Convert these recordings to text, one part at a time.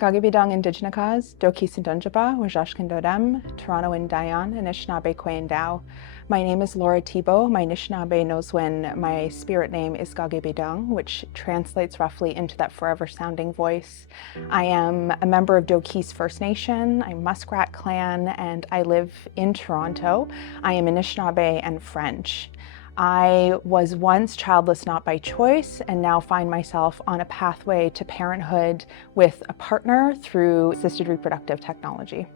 Gagabidang Indigenous, Dokis and Dunjaba, Wajashkin Dodem, Toronto and Dayan, Anishinaabe Kwe Dao. My name is Laura Thibeault. My Anishinaabe knows when my spirit name is Gagabidang, which translates roughly into that forever sounding voice. I am a member of Dokis First Nation, I'm Muskrat Clan, and I live in Toronto. I am Anishinaabe and French. I was once childless not by choice and now find myself on a pathway to parenthood with a partner through assisted reproductive technology.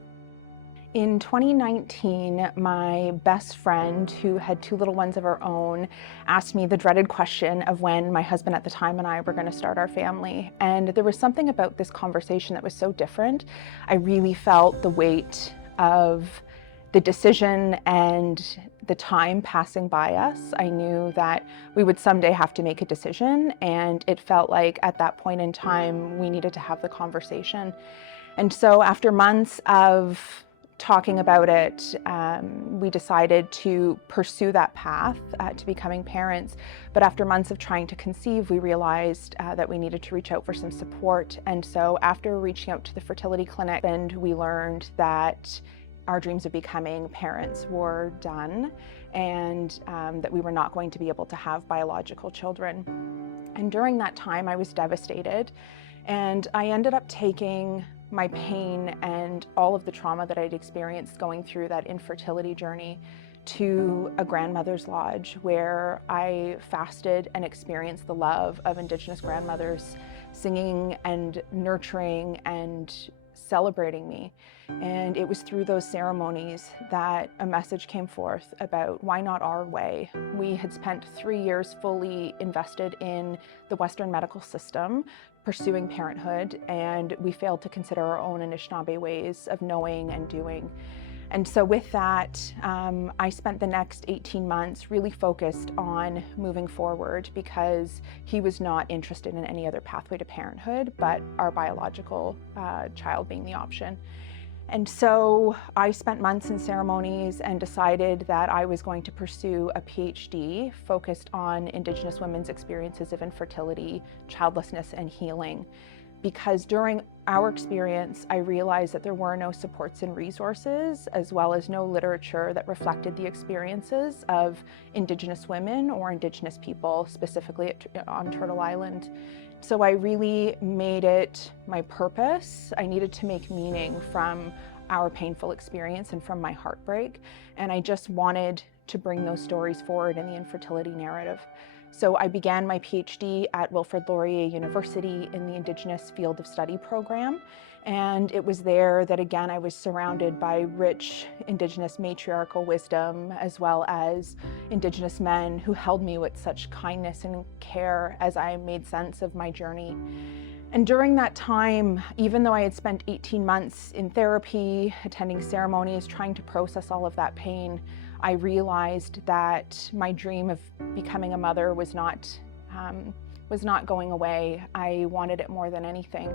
In 2019, my best friend, who had two little ones of her own, asked me the dreaded question of when my husband at the time and I were going to start our family. And there was something about this conversation that was so different. I really felt the weight of the decision and the time passing by us. I knew that we would someday have to make a decision, and it felt like at that point in time we needed to have the conversation. And so after months of talking about it, we decided to pursue that path to becoming parents. But after months of trying to conceive, we realized that we needed to reach out for some support. And so after reaching out to the fertility clinic, and we learned that our dreams of becoming parents were done, and that we were not going to be able to have biological children. And during that time, I was devastated, and I ended up taking my pain and all of the trauma that I'd experienced going through that infertility journey to a grandmother's lodge, where I fasted and experienced the love of Indigenous grandmothers singing and nurturing and celebrating me. And it was through those ceremonies that a message came forth about why not our way. We had spent 3 years fully invested in the Western medical system, pursuing parenthood, and we failed to consider our own Anishinaabe ways of knowing and doing. And so with that, I spent the next 18 months really focused on moving forward, because he was not interested in any other pathway to parenthood but our biological child being the option. And so I spent months in ceremonies and decided that I was going to pursue a PhD focused on Indigenous women's experiences of infertility, childlessness, and healing. Because during our experience, I realized that there were no supports and resources, as well as no literature that reflected the experiences of Indigenous women or Indigenous people, specifically on Turtle Island. So I really made it my purpose. I needed to make meaning from our painful experience and from my heartbreak, and I just wanted to bring those stories forward in the infertility narrative. So I began my PhD at Wilfrid Laurier University in the Indigenous Field of Study program. And it was there that, again, I was surrounded by rich Indigenous matriarchal wisdom, as well as Indigenous men who held me with such kindness and care as I made sense of my journey. And during that time, even though I had spent 18 months in therapy, attending ceremonies, trying to process all of that pain, I realized that my dream of becoming a mother was not going away. I wanted it more than anything.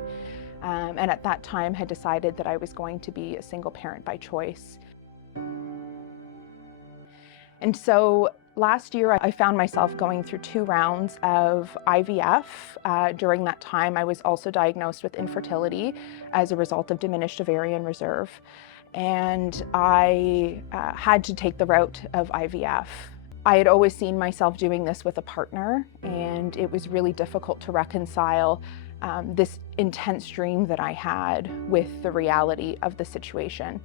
And at that time had decided that I was going to be a single parent by choice. And so last year I found myself going through 2 rounds of IVF. During that time I was also diagnosed with infertility as a result of diminished ovarian reserve. And I had to take the route of IVF. I had always seen myself doing this with a partner, and it was really difficult to reconcile this intense dream that I had with the reality of the situation.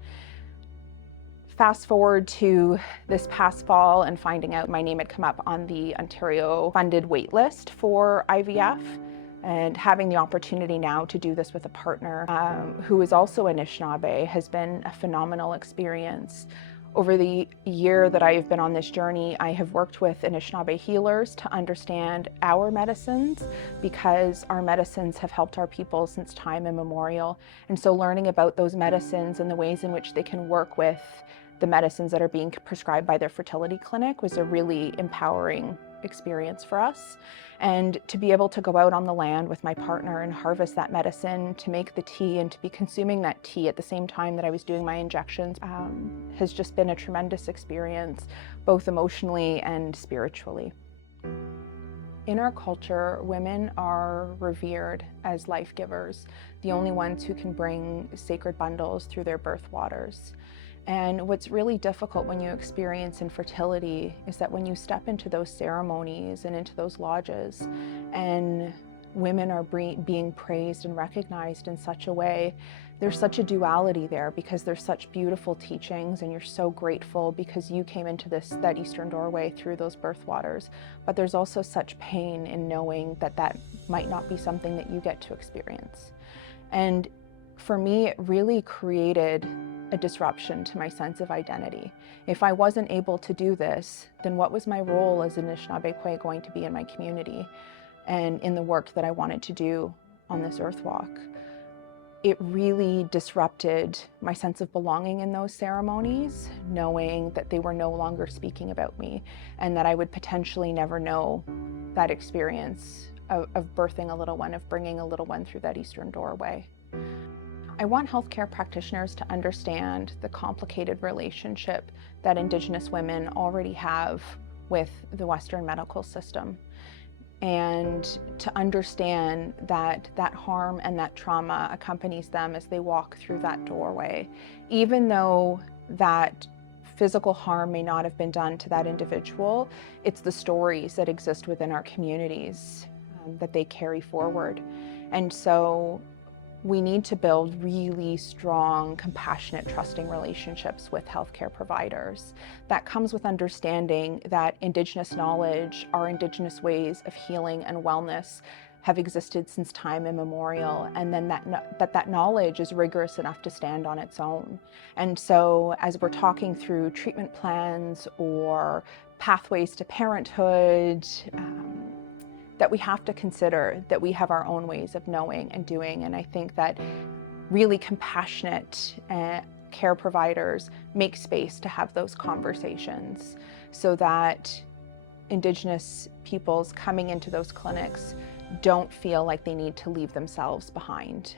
Fast forward to this past fall and finding out my name had come up on the Ontario funded wait list for IVF, and having the opportunity now to do this with a partner who is also Anishinaabe has been a phenomenal experience. Over the year that I have been on this journey, I have worked with Anishinaabe healers to understand our medicines, because our medicines have helped our people since time immemorial. And so learning about those medicines and the ways in which they can work with the medicines that are being prescribed by their fertility clinic was a really empowering experience for us. And to be able to go out on the land with my partner and harvest that medicine, to make the tea and to be consuming that tea at the same time that I was doing my injections has just been a tremendous experience, both emotionally and spiritually. In our culture, women are revered as life givers, the only ones who can bring sacred bundles through their birth waters. And what's really difficult when you experience infertility is that when you step into those ceremonies and into those lodges, and women are being praised and recognized in such a way, there's such a duality there, because there's such beautiful teachings and you're so grateful because you came into that Eastern doorway through those birth waters. But there's also such pain in knowing that that might not be something that you get to experience. And for me, it really created a disruption to my sense of identity. If I wasn't able to do this, then what was my role as Anishinaabe going to be in my community and in the work that I wanted to do on this earth walk? It really disrupted my sense of belonging in those ceremonies, knowing that they were no longer speaking about me and that I would potentially never know that experience of birthing a little one, of bringing a little one through that Eastern doorway. I want healthcare practitioners to understand the complicated relationship that Indigenous women already have with the Western medical system, and to understand that that harm and that trauma accompanies them as they walk through that doorway. Even though that physical harm may not have been done to that individual, it's the stories that exist within our communities that they carry forward. And so we need to build really strong, compassionate, trusting relationships with healthcare providers. That comes with understanding that Indigenous knowledge, our Indigenous ways of healing and wellness, have existed since time immemorial, and then that knowledge is rigorous enough to stand on its own. And so as we're talking through treatment plans or pathways to parenthood, that we have to consider that we have our own ways of knowing and doing. And I think that really compassionate care providers make space to have those conversations so that Indigenous peoples coming into those clinics don't feel like they need to leave themselves behind.